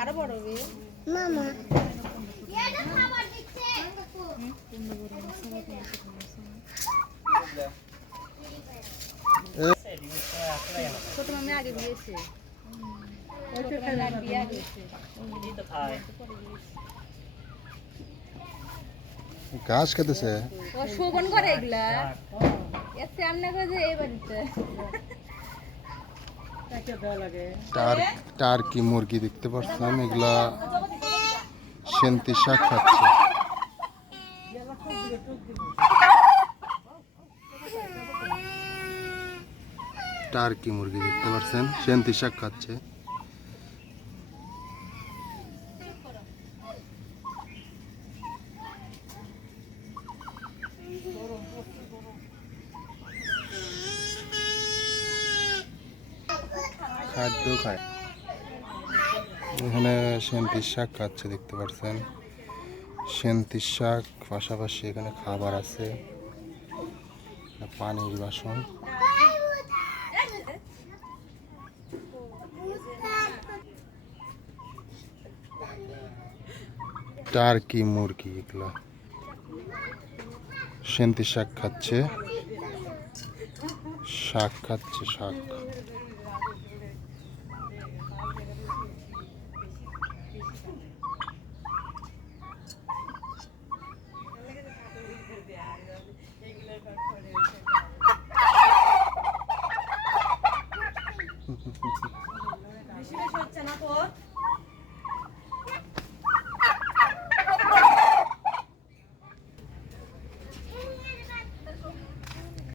আরও বড় হবে মামা। ছোট মামি আগে দিয়েছে ঘাস খেতেছে? ও শোভন করে এগুলা। যে এই বাড়িতে। টার্কি মুরগি দেখতে পাচ্ছেন এগুলা সেন্তি শাক খাচ্ছে। টার্কি মুরগি দেখতে পাচ্ছেন সেন্তি শাক খাচ্ছে। খাদ্য খায়। এখানে সেন্তির শাক খাচ্ছে, দেখতে পাচ্ছেন সেন্তির শাক, পাশাপাশি এখানে খাবার আছে। পানির বাসন। টার্কি মুরগি এগুলো। সেন্তি শাক খাচ্ছে। শাক খাচ্ছে, শাক। বেশি বেশি হচ্ছে না তোর?